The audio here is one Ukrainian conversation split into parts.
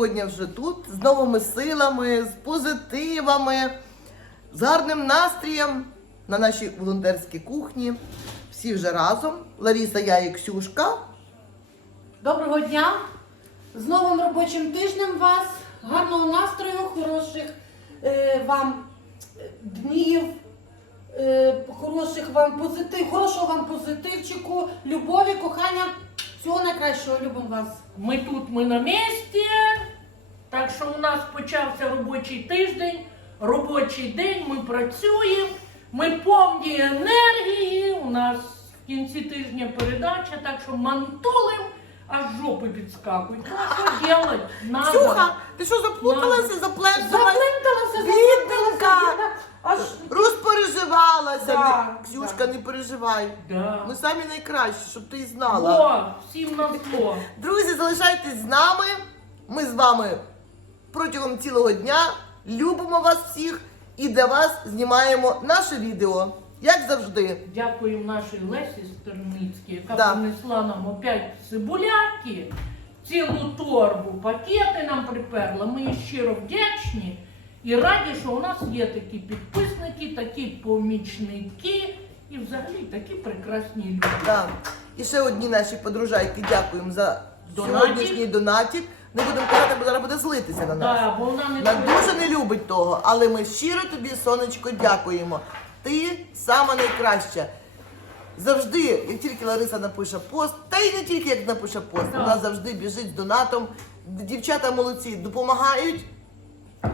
сьогодні вже тут з новими силами, з позитивами, з гарним настроєм на нашій волонтерській кухні. Всі вже разом. Лариса, я і Ксюшка. Доброго дня! З новим робочим тижнем вас, гарного настрою, хороших е, вам е, днів, е, хороших вам позитив, хорошого вам позитивчику, любові, кохання. Всього найкращого, любимо вас. Ми тут, ми на місці. Так що у нас почався робочий тиждень, робочий день, ми працюємо, ми повні енергії. У нас в кінці тижня передача, так що мантулим, аж жопи підскакують. Ну а що делать? Надо. Ксюха, ти що заплуталася, запленталася? Запленталася, Бідненька! запленталася. Аж Розпереживалася. Да, Не- Ксюшка, не переживай. Да. Ми самі найкращі, щоб ти знала. О, всім на зло. Друзі, залишайтесь з нами. Ми з вами протягом цілого дня любимо вас всіх і для вас знімаємо наше відео, як завжди. Дякуємо нашій Лесі Стерницькій, яка Да. принесла нам опять цибуляки, цілу торбу, пакети нам приперла. Ми їй щиро вдячні і раді, що у нас є такі підписники, такі помічники і взагалі такі прекрасні люди. Да. І ще одні наші подружайки дякуємо за Донатик. сьогоднішній донатик. Не будемо казати, бо зараз буде злитися на нас. Да, бо вона не Вона дуже не любить того, але ми щиро тобі, сонечко, дякуємо. Ти сама найкраща. Завжди, як тільки Лариса напише пост, та й не тільки як напише пост, вона завжди біжить з донатом. Дівчата молодці, допомагають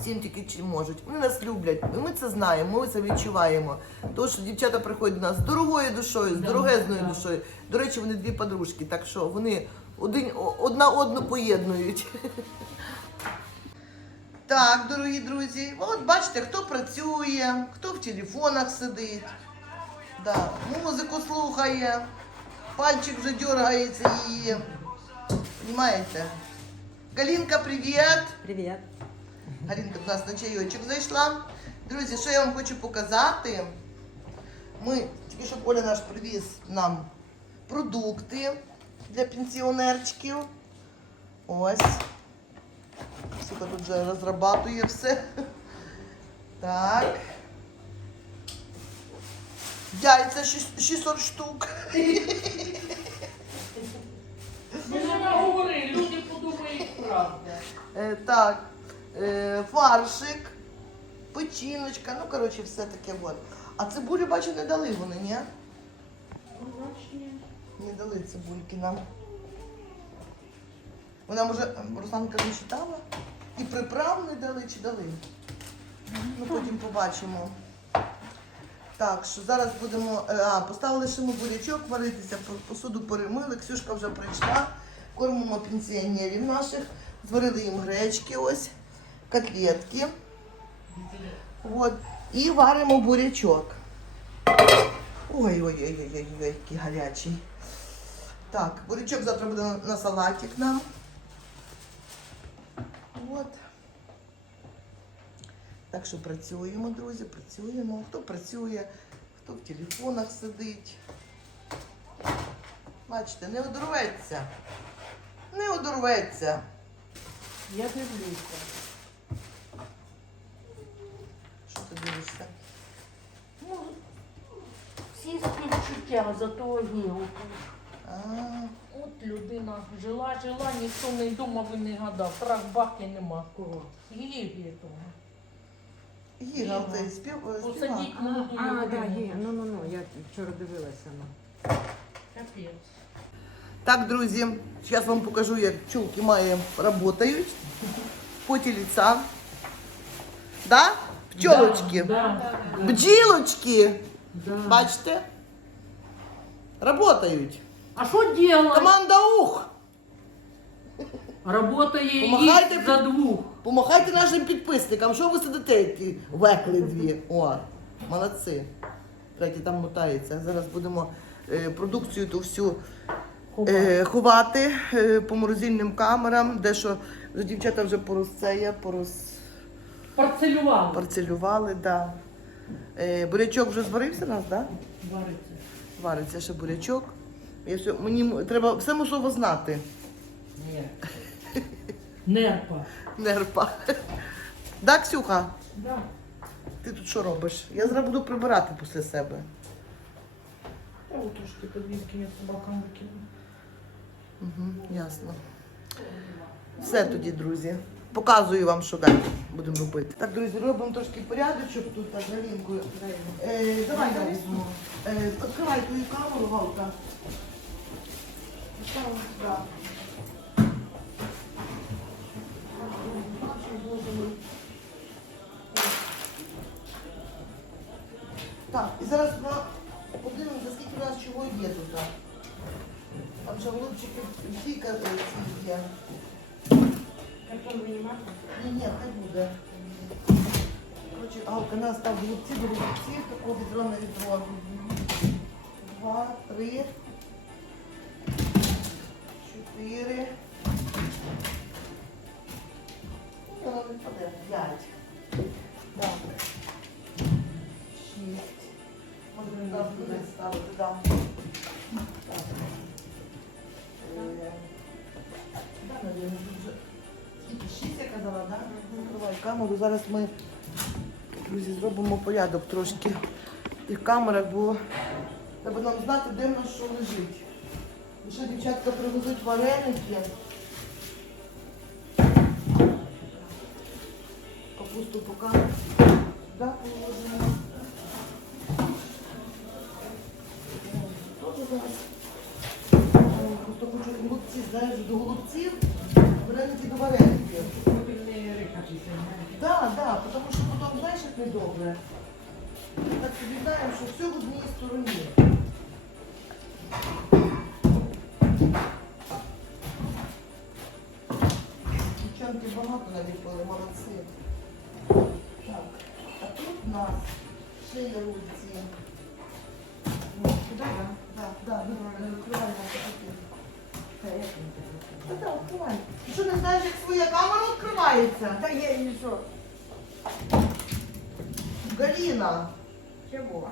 всім тільки чим можуть. Вони нас люблять, і ми це знаємо, ми це відчуваємо. Тому що дівчата приходять до нас з дорогою душою, з дорогезною душою. До речі, вони дві подружки, так що вони один, одна одну поєднують. Так, дорогі друзі, от бачите, хто працює, хто в телефонах сидить, да, музику слухає, пальчик вже дергається її. Понимаєте? Галінка, привіт! Привіт. Галінка до нас на чайочок зайшла. Друзі, що я вам хочу показати? Ми тільки що Оля наш привіз нам продукти для пенсіонерчиків. Ось. Сука тут вже розрабатує все. Так. Яйця шіс- 600 штук. Ми не говорили, люди подумають правда. Е, так, е, фаршик, печіночка, ну, коротше, все таке от. А цибулю, бачу, не дали вони, ні? Не дали цибульки нам. Вона може, Русланка не читала? І приправ не дали чи дали? Ну, потім побачимо. Так, що зараз будемо. е, А, поставили ми бурячок варитися, посуду перемили. Ксюшка вже прийшла. Кормимо пенсіонерів наших. Зварили їм гречки ось, котлетки. От. І варимо бурячок. Ой-ой-ой, який гарячий. Так, бурячок завтра буде на, на салатик нам. От. Так що працюємо, друзі, працюємо. Хто працює, хто в телефонах сидить. Бачите, не одорветься. Не одорветься. Я дивлюся. Що ти дивишся? Ну, всі співчуття за того гілку. От людина жила, жила, ніхто не думав і не гадав. Трах бах і нема кого. Її того. Гіга. цей спів, співак. Посадіть молоду А, да, є. Ну, ну, ну, я вчора дивилася. Ну. Капець. Так, друзі, зараз вам покажу, як пчелки мої працюють. Поті лица. Да? Пчелочки. Да, да. Бджілочки. Да. Бачите? Работають. А що делать? Команда ух. Работає Помагайте їх за двох. Помахайте нашим підписникам. Що ви сидите, які векли дві? О, молодці. Третій там мотається. Зараз будемо е, продукцію ту всю е, ховати е, по морозильним камерам, де що вже дівчата вже порозцея, пороз... Парцелювали. парцелювали, да. Е, бурячок вже зварився у нас, так? Да? Вариться. Вариться ще бурячок. Я все, мені треба все можливо знати. Нерпа. Нерпа. Да, Ксюха? Да. Ти тут що робиш? Я зараз буду прибирати після себе. Я от трошки подвірки я собакам викину. Угу, ясно. Все тоді, друзі. Показую вам, що далі будемо робити. Так, друзі, робимо трошки порядочок тут так, Галінкою. Е, давай я візьму. Е, відкривай твою камеру, Галка. Там, да. Так, і зараз ми подивимося, скільки у нас чого є тут. так. Там же голубчики всі ка- е, ці є. Ні, ні, не буде. Коротше, Галка нас там голубці до голубців, такого відро на відро. Два, три, Чотири. Ну, воно не впаде. П'ять. Так. Шість. Можна там буде ставити, да. Так. Да, наверное, тут вже Скільки? Шість я казала, так? Закривай камеру. Зараз ми, друзі, зробимо порядок трошки в тих камерах, бо треба нам знати, де в нас що лежить. Якщо дівчатка привезуть вареники, капусту поки сюди положимо. Тоже зараз. Просто хочу голубці, знаєш, до голубців, вареники до вареників. Да, да, потому що потім, знаєш, як недобре. Так собі знаємо, що все в одній стороні. Дівчанки багато наліпили, молодці. Так, а тут у нас голубці. Туди, да? Так, так, відкриваємо такі. Та так, відкривай. Ти що не знаєш, як своя камера відкривається? Та є і що? Галіна. Чого?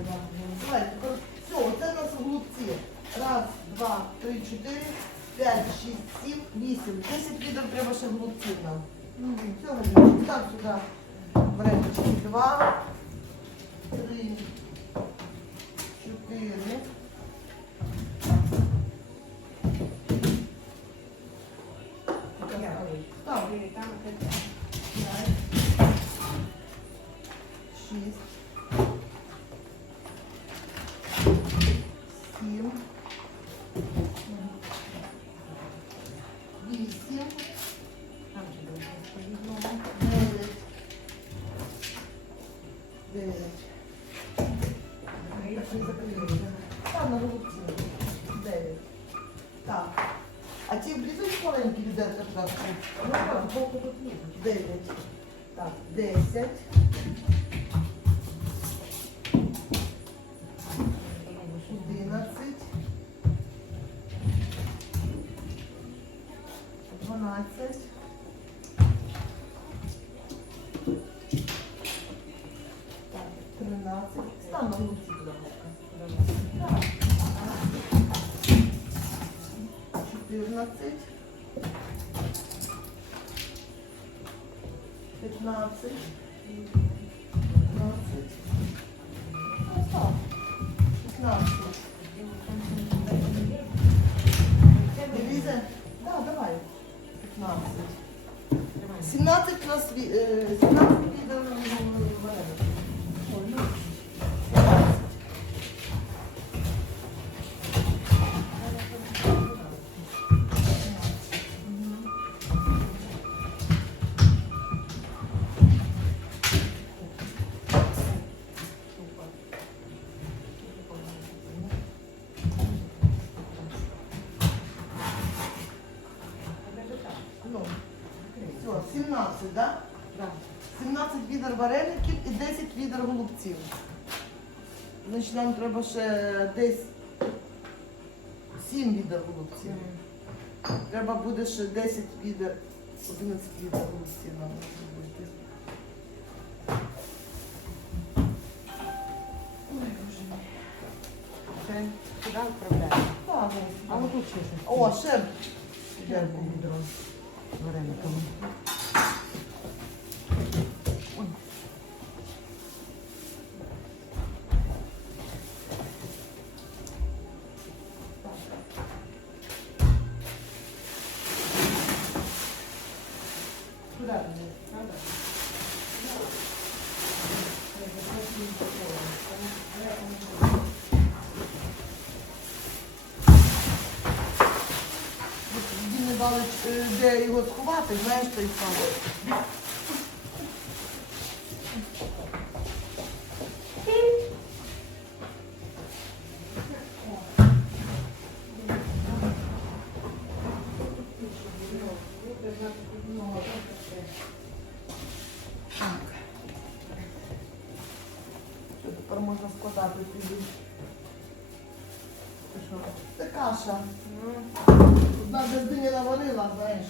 এবং 14, 15. 17, да? Да. 17 відер вареників і 10 відер голубців. Значить, нам треба ще десь 7 відер голубців. Треба буде ще 10 відер, 11 відер голубців нам зробити. Ой, боже мій. Це сюди відправляємо. Так, А ну, отут ще щось. О, ще варениками. Де його сховати, знаєш, той самий. Бездиня наварила, знаєш.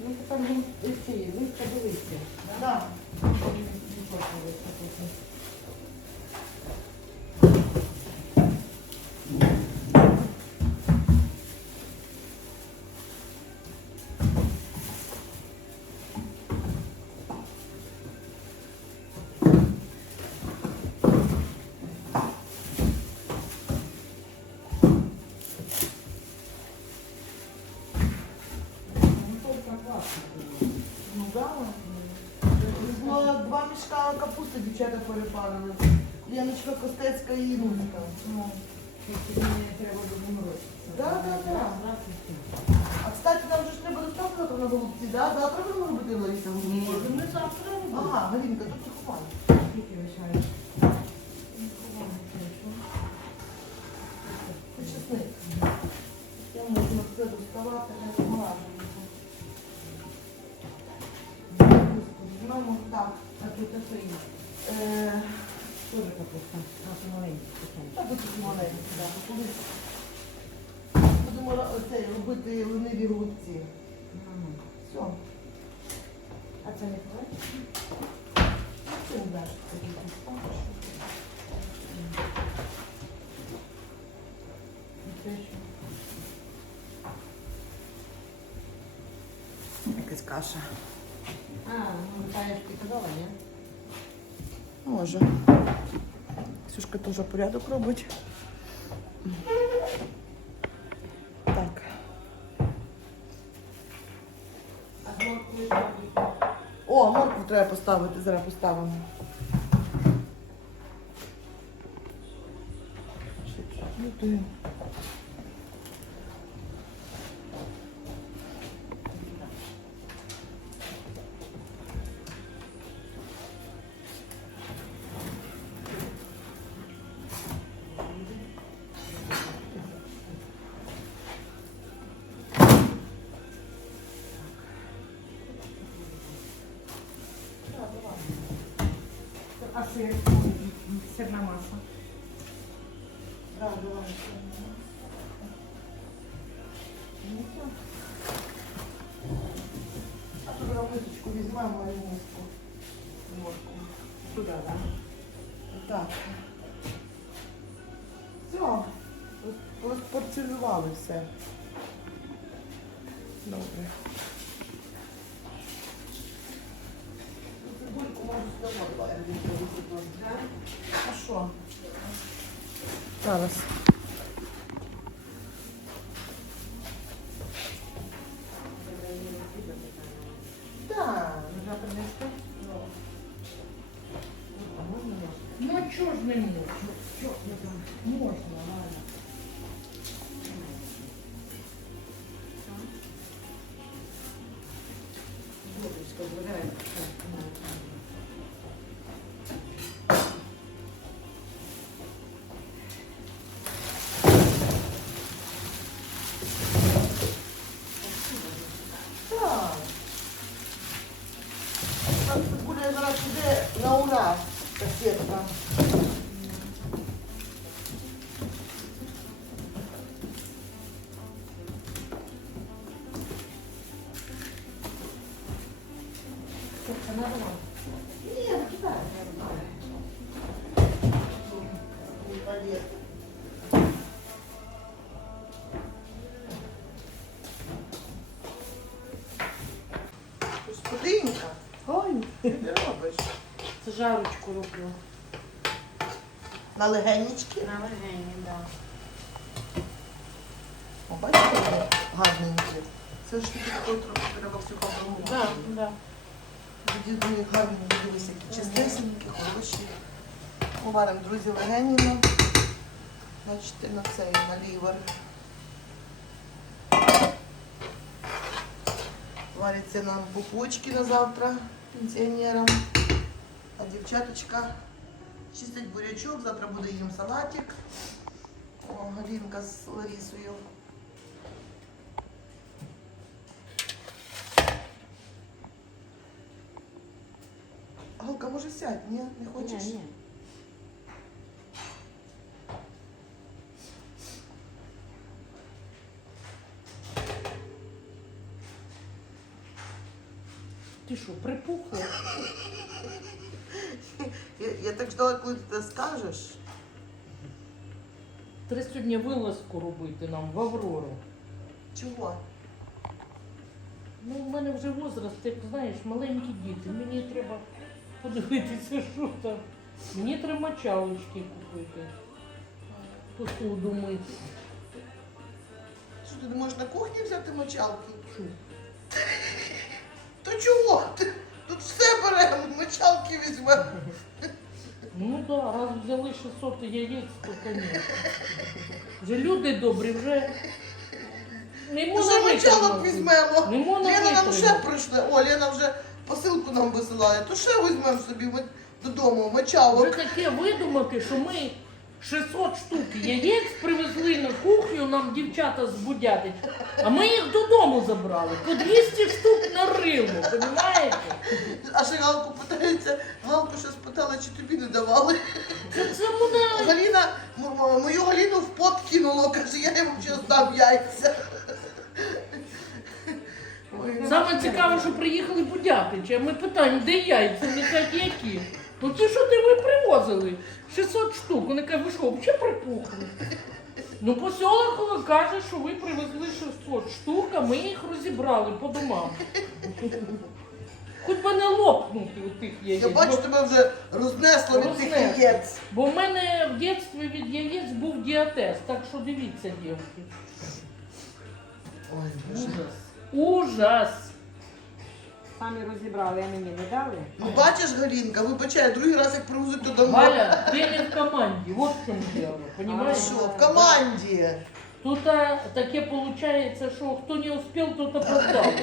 Ну тепер ви ці, листя дивіться. Капусти. Яночка Костецька і Інуська. Ну. Мені треба. Да, да, да. А кстати, нам же ж треба доставку завтра на голубці, да? Завтра будемо робити Лариса голубці? Ми завтра робимо. Ага, Галінка, тут це ховай. Скільки лишаєш? Це чесник. Я можна все доставати, не змажемо. Візьмемо так. А тут Е, Теж капуста. Наша маленька. Та тут маленькі, так. Будемо оцей, робити лениві голубці. Все. А це не твоє? Це не даш. Якась каша. А, ну ж ти казала, ні? Може. Ксюшка теж порядок робить. Так. О, моркву треба поставити, зараз поставимо. Ще А сир? Сирна маса. Да, давай. А тут на мисочку візьмемо і миску. Морку. Туди, так? Так. Все. Розпорціонували все. Добре. Чого ж не можна? Чого там. Можна, ладно. Жарочку роблю. На легенечки. На легені, так. О, бачите, гарненькі. Це ж таки такої трохи треба всю пробувати. Да, да. Тоді гарні, дивись, які чистесенькі, хороші. Поваримо, друзі, легеніно. Бачите, на цей, на лівер. Варяться нам пупочки на завтра пенсіонерам. А дівчаточка чистить бурячок, завтра буде їм салатик. О, Галінка з Ларісою. Галка, може сядь? Ні, не хочеш? Ні, ні. Ти що, припухла? Ждала, коли ти скажеш. Треба сьогодні вилазку робити нам в Аврору. Чого? Ну, в мене вже возраст, як знаєш, маленькі діти. Мені треба подивитися, що там. Мені треба мочалочки купити. Посуду мити. Що ти не можеш на кухні взяти мочалки? Що? То чого? Тут все беремо, мочалки візьмемо. Ну так, да, раз взяли 600 яєць, то звісно. Вже люди добрі, вже не можна що мочалок візьмемо? Не можна Лена нам ще витримати. прийшла. О, Лена вже посилку нам висилає. То ще візьмемо собі ми додому Вже мочалок. таке видумати, що ми 600 штук яєць привезли на кухню, нам дівчата з Будятич, а ми їх додому забрали. По 200 штук на рилу, розумієте? А ще Галку питається, Галку ще спитала, чи тобі не давали. Це, це вона Галіна, м- м- мою Галіну в пот кинуло, каже, я йому ще здам яйця. Ой, Саме цікаве, що приїхали Будятичі, а ми питаємо, де яйця? Вони кажуть, які? Ну ті, що ти ви привозили? 600 штук. Вони кажуть, ви що, взагалі припухли? Ну, по селах каже, що ви привезли 600 штук, а ми їх розібрали по домам. Хоч би не лопнути у тих яєць. Я бачу, тебе вже рознесло від тих Рознесло. яєць. Бо в мене в дитинстві від яєць був діатез, так що дивіться, дівки. Ой, Ужас. Ужас. Самі розібрали, а мені не дали. Ну бачиш, Галінка, вибачай, другий раз як привезуть додому. Валя, ти не в команді, вот в чому діло, Ну понимаєш? що, в команді. Тут а, таке виходить, що хто не успів, тот опоздав.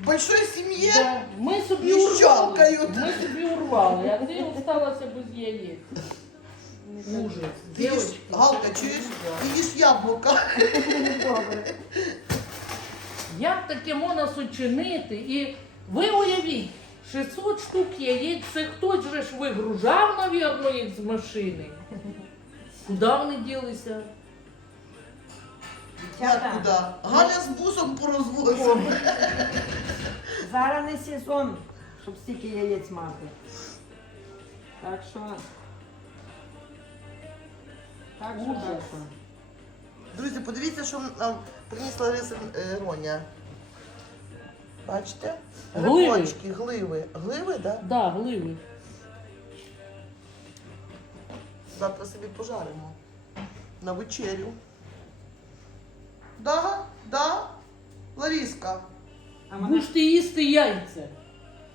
В большой сім'ї Да. Ми собі Не урвали. щелкають. Ми собі урвали, а ти осталася без яєць. Ужас. Ти їж, Дівчатки, Галка, це чуєш? ужас. Ти їж яблука. Добре. Як таке можна сочинити? І ви уявіть, 600 штук яєць, це хтось же ж вигружав, навірно, їх з машини. Куди вони ділися? Як куди? Галя з бусом порозвозила. зараз не сезон, щоб стільки яєць мати. Так що. Так що, Ужас. так що. Друзі, подивіться, що нам приніс Лариса е, Роня. Бачите? Гливи. Грибочки, гливи. Гливи, так? Да? Да, гливи. Завтра собі пожаримо. На вечерю. Да, да, Ларіска. А мене, Будеш ти їсти яйця,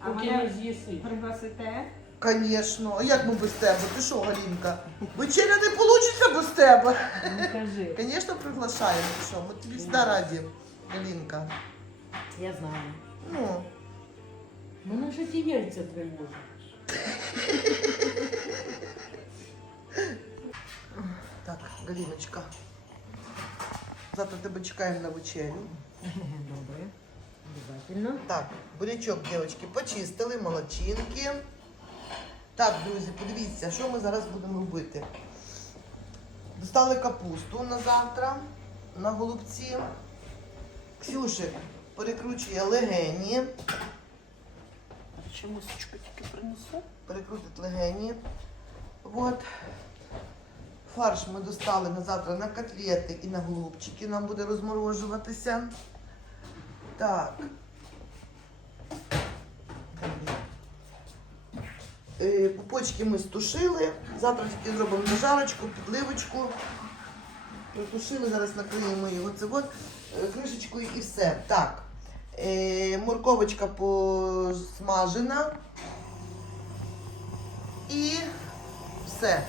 а поки не мене з'їси. пригласите? Звісно. А як ми без тебе? Ти що, Галінка? Вечеря не вийде без тебе. Ну кажи. Звісно, приглашаємо. Ти що? Ми тобі завжди раді, Галінка. Я знаю. Ну, Мене ж ті яйця тривожать. так, Галіночка. Завтра тебе чекаємо на вечерю. Добре. Обязательно. Так, бурячок, дівчатки, почистили, молодчинки. Так, друзі, подивіться, що ми зараз будемо робити. Достали капусту на завтра, на голубці. Ксюшик перекручує легені. Ще мисочку тільки принесу. перекрутить легені. От. Фарш ми достали на завтра на котлети і на голубчики. Нам буде розморожуватися. Так. Пупочки ми стушили. Завтра тільки зробимо нажарочку, підливочку. Притушили, зараз накриємо його це от, е, кришечкою і все. Так. Е, морковочка посмажена. І все.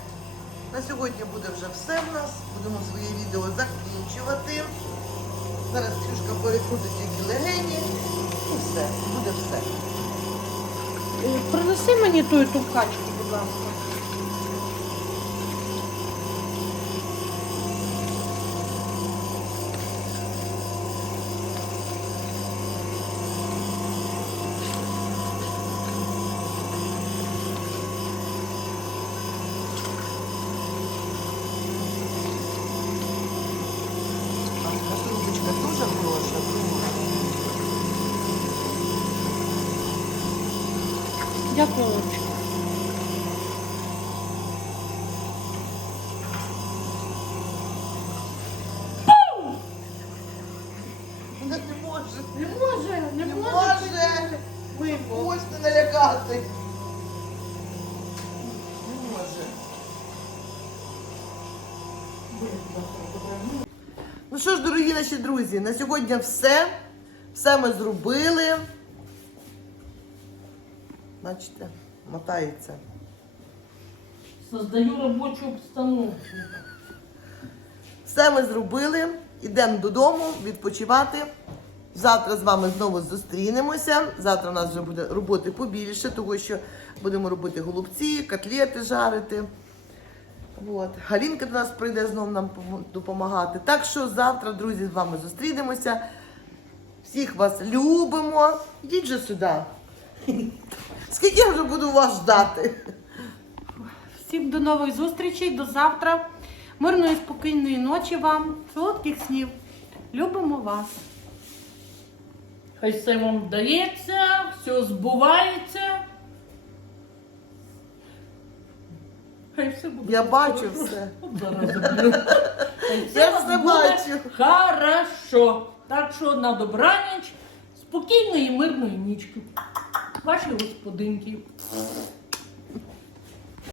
На сьогодні буде вже все в нас. Будемо своє відео закінчувати. Зараз Ксюшка перекрутить які легені. І все, буде все. Принеси мені ту, ту качку, будь ласка. А Каструбочка дуже хороша. Дякую, Вона не може. Не може, не, Не може. може. Мимо. Можете налякати. Не може. Ну що ж, дорогі наші друзі, на сьогодні все. Все ми зробили. Бачите, мотається. Создаю робочу обстановку. Все ми зробили. Ідемо додому відпочивати. Завтра з вами знову зустрінемося. Завтра у нас вже буде роботи побільше, тому що будемо робити голубці, котлети жарити. От. Галінка до нас прийде знову нам допомагати. Так що завтра, друзі, з вами зустрінемося. Всіх вас любимо. Йдіть же сюди. Скільки я вже буду вас ждати? Всім до нових зустрічей, до завтра. Мирної, спокійної ночі вам, солодких снів. Любимо вас. Хай все вам вдається, все збувається. Хай все буде. Я бачу все. От. Хай Я у вас все буде бачу. Хорошо. Так що на добраніч, спокійної і мирної нічки. Ваші господинки.